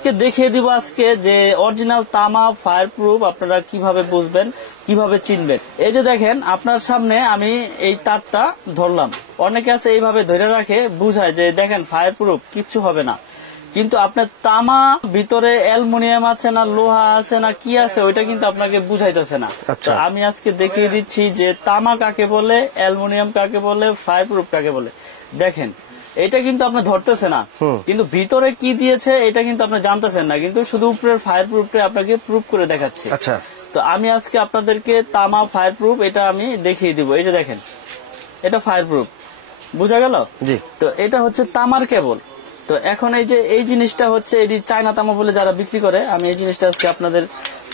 আজকে দেখিয়ে দিব আজকে যে অরিজিনাল তামা ফায়ার প্রুফ আপনারা কিভাবে বুঝবেন, কিভাবে চিনবেন। এই যে দেখেন আপনার সামনে আমি এই তারটা ধরলাম, অনেকে আছে এইভাবে ধরে রাখে, বুঝায় যে দেখেন ফায়ার প্রুফ কিচ্ছু হবে না, কিন্তু আপনার তামা ভিতরে অ্যালুমিনিয়াম আছে না লোহা আছে না কি আছে ওইটা কিন্তু আপনাকে বুঝাইতেছে না। আমি আজকে দেখিয়ে দিচ্ছি যে তামা কাকে বলে, অ্যালুমিনিয়াম কাকে বলে, ফায়ার প্রুফ কাকে বলে। দেখেন এটা কিন্তু আপনি ধরতেছে না, কিন্তু ভিতরে কি দিয়েছে এটা কিন্তু আপনি জানতেছেন না, কিন্তু শুধু উপরের ফায়ার প্রুফটা আপনাকে প্রুফ করে দেখাচ্ছে। তো আমি আজকে আপনাদেরকে তামা ফায়ার প্রুফ এটা আমি দেখিয়ে দিব। এই যে দেখেন এটা ফায়ার প্রুফ, বুঝা গেল? জি। তো এটা হচ্ছে তামার কেবল। তো এখন এই যে এই জিনিসটা হচ্ছে এটি চায়না তামা বলে যারা বিক্রি করে, আমি এই জিনিসটা আজকে আপনাদের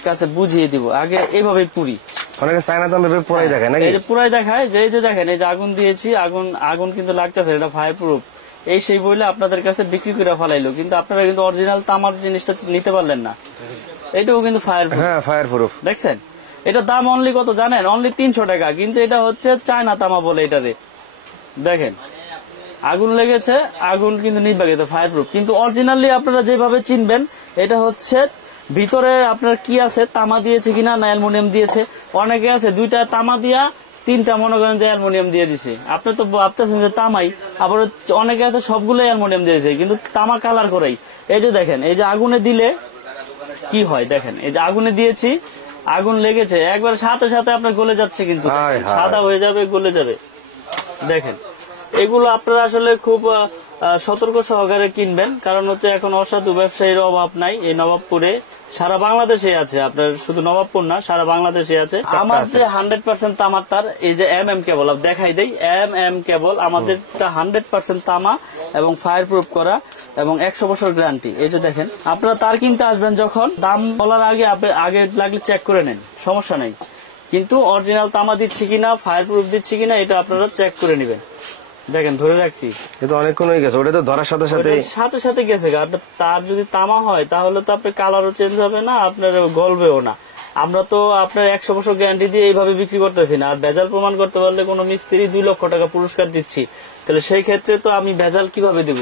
কাছে বুঝিয়ে দিব। আগে এইভাবে পুরি, অনেকে চায়না তামা পুরাই দেখায় নাকি? এই যে পুরাই দেখায় যে এই যে দেখেন এই যে আগুন দিয়েছি, আগুন কিন্তু লাগতেছে, এটা ফায়ার প্রুফ এই সেই বলে আপনাদের কাছে বিক্রি করে ফেলাইলো, কিন্তু আপনারা কিন্তু অরিজিনাল তামার জিনিসটা নিতে পারলেন না। এটাও কিন্তু ফায়ার প্রুফ। হ্যাঁ ফায়ার প্রুফ। দেখছেন এটার দাম অনলি কত জানেন? অনলি 300 টাকা, কিন্তু এটা হচ্ছে চায়না তামা বলে এটারে। দেখেন আগুন লেগেছে, আগুন কিন্তু নিভে গেছে, ফায়ার প্রুফ। কিন্তু অরিজিনালি আপনারা যেভাবে চিনবেন এটা হচ্ছে ভিতরে আপনার কি আছে, তামা দিয়েছে কিনা না অ্যালুমিনিয়াম দিয়েছে। অনেকে আছে দুইটা তামা দিয়া তিনটা মনে করেন যে অ্যালুমিনিয়াম দিয়ে দিছে, আপনি তো ভাবতেছেন যে তামাই, আবার অনেকে আছে সবগুলো অ্যালুমিনিয়াম দিয়েছে কিন্তু তামা কালার করেই। এই যে দেখেন এই যে আগুনে দিলে কি হয়, দেখেন এই যে আগুনে দিয়েছি, আগুন লেগেছে, একবার সাথে সাথে আপনার গলে যাচ্ছে, কিন্তু সাদা হয়ে যাবে, গলে যাবে। দেখেন এগুলো আপনারা আসলে খুব সতর্ক সহকারে কিনবেন, কারণ হচ্ছে এখন অসাধু ব্যবসায়ীর অভাব নাই এই নবাবপুরে, সারা বাংলাদেশে আছে, আপনার শুধু নবাবপুর না সারা বাংলাদেশে আছে। আমার যে 100% তামার তার, এই যে MM কেবল দেখাই দেই, MM কেবল আমাদের 100% তামা এবং ফায়ার প্রুফ করা এবং 100 বছর গ্যারান্টি। এই যে দেখেন আপনারা তার কিনতে আসবেন, যখন দাম বলার আগে লাগলে চেক করে নেন, সমস্যা নাই, কিন্তু অরিজিনাল তামা দিচ্ছি কিনা, ফায়ার প্রুফ দিচ্ছি কিনা এটা আপনারা চেক করে নেবেন। দেখেন ধরে রাখছি, এটা অনেকক্ষণ হয়ে গেছে, ওটা তো ধরার সাথে সাথে গেছে। তার যদি তামা হয় তাহলে তো আপনার কালারও চেঞ্জ হবে না, আপনার গলবেও না। আমরা তো আপনার 100 বছর গ্যারান্টি দিয়ে এইভাবে বিক্রি করতেছি না, আর ভেজাল প্রমাণ করতে পারলে কোনো মিস্ত্রি 2 লক্ষ টাকা পুরস্কার দিচ্ছি। তাহলে সেই ক্ষেত্রে তো আমি ভেজাল কিভাবে দিব?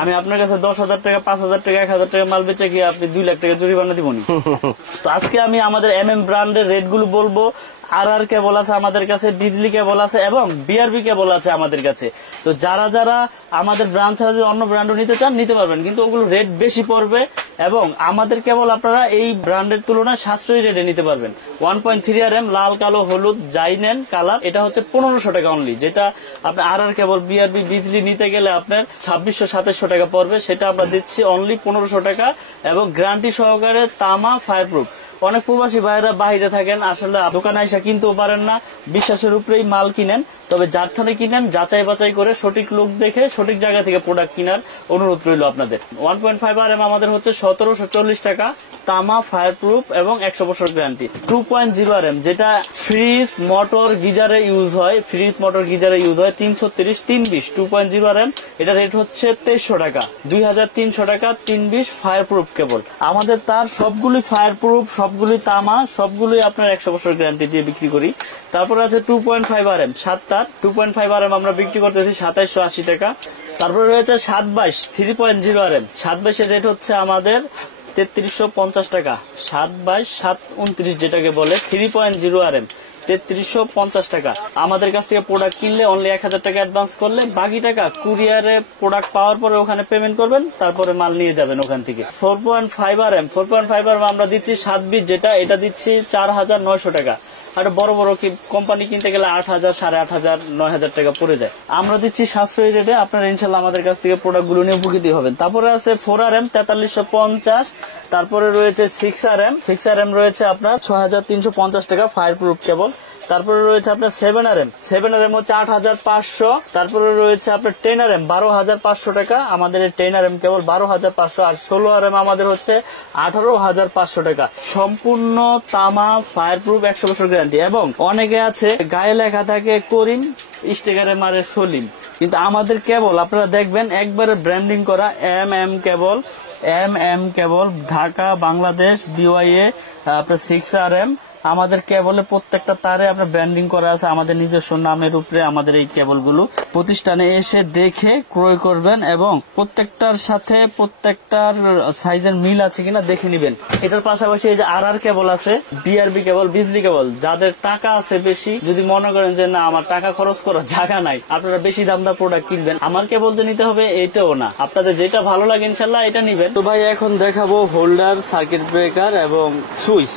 আমি আপনার কাছে 10,000 টাকা, 5,000 টাকা, 1,000 টাকা মাল বেচে গিয়ে আপনি 2 লাখ টাকা জরিমানা দিবনি। তো আজকে আমি আমাদের MM ব্র্যান্ডের রেট গুলো বলবো। RR কেবল আছে আমাদের কাছে, বিজলি কেবল আছে এবং BRB কেবল আছে আমাদের কাছে। তো যারা যারা আমাদের ব্র্যান্ড ছাড়া যদি অন্য ব্র্যান্ডও নিতে চান নিতে পারবেন, কিন্তু ওগুলো রেট বেশি পড়বে এবং আমাদের কেবল আপনারা এই ব্র্যান্ডের তুলনায় সাশ্রয়ী রেটে নিতে পারবেন। 1.3 RM লাল কালো হলুদ যাই নেন কালার, এটা হচ্ছে 1500 টাকা অনলি। যেটা আপনার RR কেবল BRB বিজলি নিতে গেলে আপনার 2600-2700 টাকা পড়বে, সেটা আমরা দিচ্ছি অনলি 1500 টাকা এবং গ্যারান্টি সহকারে তামা ফায়ার প্রুফ। অনেক প্রবাসী ভাইরা বাইরে থাকেন, আসলে দোকানে এসে কিনতেও পারেন না, বিশ্বাসের উপরেই মাল কিনেন। তবে যার থেকে কিনেন যাচাই বাছাই করে সঠিক লোক দেখে সঠিক জায়গা থেকে প্রোডাক্ট কেনার অনুরোধ রইল আপনাদের। 1.5 RM আমাদের হচ্ছে 1740 টাকা, তামা ফায়ার প্রুফ এবং 100 বছর গ্যারান্টি। 2.0 RM যেটা ফ্রিজ মোটর গিজারে ইউজ হয়, 330 320 2.0 RM, এটা রেট হচ্ছে 2300 টাকা, 2300 টাকা 320 ফায়ার প্রুফ কেবল। আমাদের তার সবগুলি ফায়ার প্রুফ, সবগুলি তামা, সবগুলি আপনার 100 বছর গ্যারান্টি দিয়ে বিক্রি করি। তারপর আছে 2.5 RM 7 তার, 2.5 RM আমরা বিক্রি করতেছি 2780 টাকা। তারপরে রয়েছে 722 3.0 RM, 722 এর রেট হচ্ছে আমাদের 3350 টাকা, 722 729 যেটাকে বলে 3.0 RM 3350 টাকা। আমাদের কাছ থেকে প্রোডাক্ট কিনলে অনলি 1000 টাকা অ্যাডভান্স করলে বাকি টাকা কুরিয়ারে প্রোডাক্ট পাওয়ার পরে ওখানে পেমেন্ট করবেন, তারপরে মাল নিয়ে যাবেন ওখান থেকে। 4.5 RM আমরা দিচ্ছি 7 বিট যেটা, এটা দিচ্ছি 4900 টাকা। আর বড় বড় কোম্পানি কিনতে গেলে 8000 8500 9000 টাকা পড়ে যায়। আমরা দিচ্ছি সাশ্রয়ী রেটে, আপনারা ইনশাল্লাহ আমাদের কাছ থেকে প্রোডাক্ট গুলো নিয়ে উপকৃত হবেন। তারপরে আছে 4 RM 4350, তারপরে রয়েছে 6 RM রয়েছে আপনার 6350 টাকা ফায়ার প্রুফ কেবল। তারপরে রয়েছে আপনার 7 RM হচ্ছে 8500, তারপরে রয়েছে আপনার 10 RM 12500 টাকা, আমাদের এই 10 RM কেবল 12500, আর 16 RM আমাদের হচ্ছে 18500 টাকা। সম্পূর্ণ তামা ফায়ার প্রুফ 100 বছর গ্যারান্টি। এবং অনেকে আছে গায়ে লেখা থাকে করিম, স্টিকারে মারে সলিম, কিন্তু আমাদের কেবল আপনারা দেখবেন একবারে ব্র্যান্ডিং করা MM কেবল, ঢাকা বাংলাদেশ BYA আপনার 6 RM আমাদের কেবলে প্রত্যেকটা তারে আপনার ব্র্যান্ডিং করা আছে আমাদের নিজস্ব নামের উপরে। আমাদের এই কেবলগুলো প্রতিষ্ঠানে এসে দেখে ক্রয় করবেন এবং প্রত্যেকটার সাথে প্রত্যেকটার সাইজের মিল আছে কিনা দেখে নিবেন। এটার পাশাপাশি এই যে আর কেবল আছে, বিআরবি কেবল, বিজলি কেবল। যাদের টাকা আছে বেশি, যদি মনে করেন যে না আমার টাকা খরচ করার জায়গা নাই, আপনারা বেশি দাম দা প্রোডাক্ট কিনবেন, আমার কেবল যে নিতে হবে এটাও না, আপনাদের যেটা ভালো লাগে ইনশাল্লাহ এটা নিবেন। তো ভাই এখন দেখাবো হোল্ডার, সার্কিট ব্রেকার এবং সুইচ,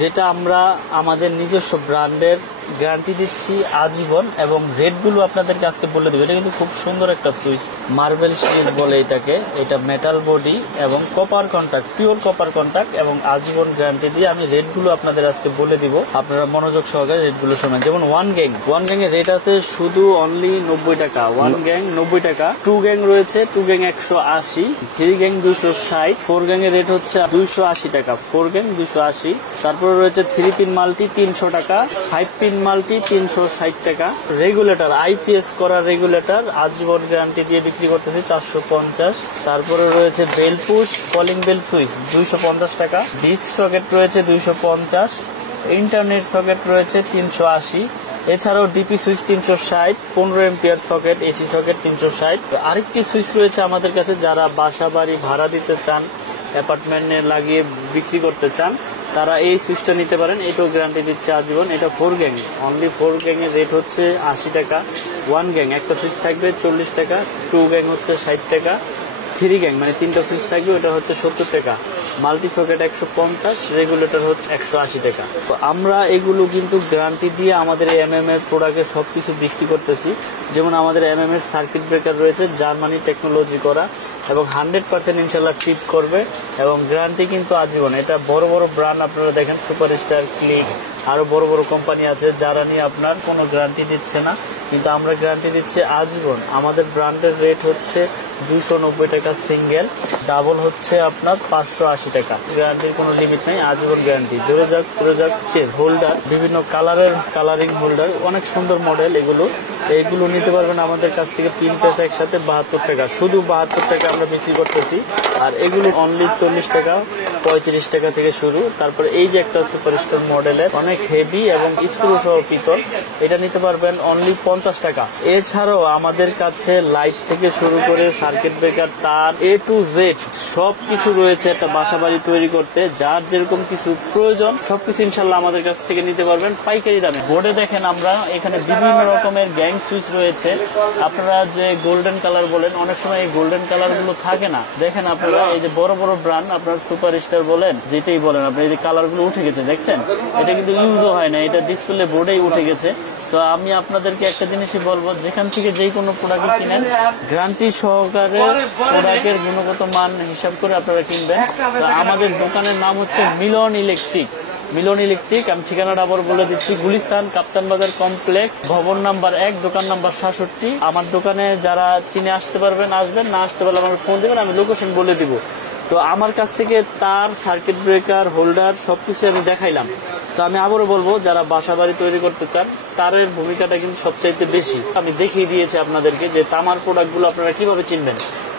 যেটা আমরা আমাদের নিজস্ব ব্র্যান্ডের গ্যারান্টি দিচ্ছি আজীবন এবং রেটগুলো আপনাদেরকে আজকে বলে দেবো। এটা কিন্তু খুব সুন্দর একটা সুইচ, মার্বেল সুইচ বলে এটাকে। এটা মেটাল বডি এবং copper contact, pure copper contact এবং আজীবন গ্যারান্টি দিয়ে আমি রেটগুলো আপনাদের আজকে বলে দিব। আপনারা মনোযোগ সহকারে রেটগুলো শোনেন। যেমন ওয়ান গ্যাং এর রেট আছে শুধু অনলি 90 টাকা, ওয়ান গ্যাং 90 টাকা। টু গ্যাং রয়েছে, two gang 180, three gang 260, four gang এর রেট হচ্ছে 280 টাকা, ফোর গ্যাং 280। তারপরে রয়েছে থ্রি পিন মাল্টি 300 টাকা, ফাইভ পিন মাল্টি 360 টাকা। রেগুলেটর, আইপিএস করা রেগুলেটর আজীবন গ্যারান্টি দিয়ে বিক্রি করতেছি 450। তারপরে রয়েছে bell push calling bell switch 250 টাকা। ডিস সকেট রয়েছে 250, ইন্টারনেট সকেট রয়েছে 380। এছাড়াও DP switch 360, 15 ampere socket, AC socket 360। আরেকটি সুইচ রয়েছে আমাদের কাছে, যারা বাসা বাড়ি ভাড়া দিতে চান, অ্যাপার্টমেন্টে লাগিয়ে বিক্রি করতে চান, তারা এই সুইচটা নিতে পারেন। এটাও গ্যারান্টি দিচ্ছে আজীবন। এটা four gang, only four gang এর রেট হচ্ছে 80 টাকা। ওয়ান গ্যাং একটা সুইচ থাকবে 40 টাকা, টু গ্যাং হচ্ছে 60 টাকা, থ্রি গ্যাং মানে তিনটা সুইচ থাকবে ওটা হচ্ছে 70 টাকা, মাল্টি সকেট 150, রেগুলেটর হচ্ছে 180 টাকা। তো আমরা এগুলো কিন্তু গ্যারান্টি দিয়ে আমাদের এমএম এর প্রোডাক্টের সবকিছু বিক্রি করতেছি। যেমন আমাদের এমএম এর সার্কিট ব্রেকার রয়েছে জার্মানি টেকনোলজি করা এবং 100% ইনশাল্লাহ ফিট করবে এবং গ্যারান্টি কিন্তু আজীবন। এটা বড় বড় ব্র্যান্ড আপনারা দেখেন, সুপারস্টার, ক্লিক, আরো বড় বড় কোম্পানি আছে যারা নিয়ে আপনার কোনো গ্যারান্টি দিচ্ছে না, কিন্তু আমরা গ্যারান্টি দিচ্ছি আজীবন। আমাদের ব্র্যান্ডের রেট হচ্ছে 290 টাকা সিঙ্গেল, ডাবল হচ্ছে আপনার 580 টাকা। গ্যারান্টির কোনো লিমিট নেই, আজীবন গ্যারান্টি। জোরে যাক চেঞ্জ। হোল্ডার, বিভিন্ন কালারের কালারিং হোল্ডার, অনেক সুন্দর মডেল। এইগুলো নিতে পারবেন আমাদের কাছ থেকে পিন পেস একসাথে 72 টাকা, শুধু 72 টাকা আমরা বিক্রি করতেছি। আর এগুলো অনলি 40 টাকা, 35 টাকা থেকে শুরু। তারপরে এই যে একটা সুপারস্টার মডেলের অনেক হেভি এবং স্ক্রু সহ পিতল, এটা নিতে পারবেন অনলি 50 টাকা। এছাড়াও আমাদের কাছে লাইট থেকে শুরু করে সার্কিট ব্রেকার, তার এ টু জেড সবকিছু রয়েছে একটা বাসা বাড়ি তৈরি করতে। যার যেরকম কিছু প্রয়োজন সবকিছু ইনশাল্লাহ আমাদের কাছ থেকে নিতে পারবেন পাইকারি দামে। বোর্ডে দেখেন আমরা এখানে বিভিন্ন রকমের গ্যাং সুইচ রয়েছে। আপনারা যে গোল্ডেন কালার বলেন, অনেক সময় এই গোল্ডেন কালার গুলো থাকে না। দেখেন আপনারা এই যে বড় বড় ব্র্যান্ড, আপনার সুপার স্টার বলেন, যেটাই বলেন, আপনার এই যে কালার গুলো উঠে গেছে দেখছেন, এটা কিন্তু ইউজও হয় না, এটা ডিসপ্লে বোর্ডেই উঠে গেছে। তো আমি আপনাদেরকে একটা জিনিসই বলবো, যেখান থেকে যেই কোনো প্রোডাক্ট কিনেন গ্যারান্টি সহকারে প্রোডাক্টের গুণগত মান হিসাব করে আপনারা কিনবেন। তো আমাদের দোকানের নাম হচ্ছে মিলন ইলেকট্রিক। আমি ঠিকানাটা আবার বলে দিচ্ছি, গুলিস্তান কাপ্তান বাজার কমপ্লেক্স, ভবন নাম্বার 1, দোকান নাম্বার 67। আমার দোকানে যারা চিনে আসতে পারবেন আসবেন, না আসতে পারলে আমাকে ফোন দিবেন, আমি লোকেশন বলে দিব। তো আমার কাছ থেকে তার, সার্কিট ব্রেকার, হোল্ডার সবকিছু আমি দেখাইলাম। তো আমি আবারও বলবো, যারা বাসা বাড়ি তৈরি করতে চান তারের ভূমিকাটা কিন্তু সবচাইতে বেশি। আমি দেখিয়ে দিয়েছি আপনাদেরকে যে তামার প্রোডাক্টগুলো আপনারা কিভাবে চিনবেন।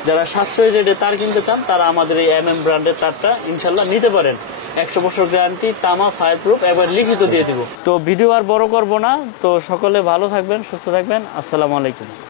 যারা সাশ্রয়ী রেটে তার কিনতে চান তারা আমাদের এই এমএম ব্র্যান্ডের তারটা ইনশাল্লাহ নিতে পারেন। 100 বছর গ্যারান্টি, তামা, ফায়ার প্রুফ, একবার লিখিত দিয়ে দিব। তো ভিডিও আর বড় করবো না। তো সকলে ভালো থাকবেন, সুস্থ থাকবেন। আসসালামু আলাইকুম।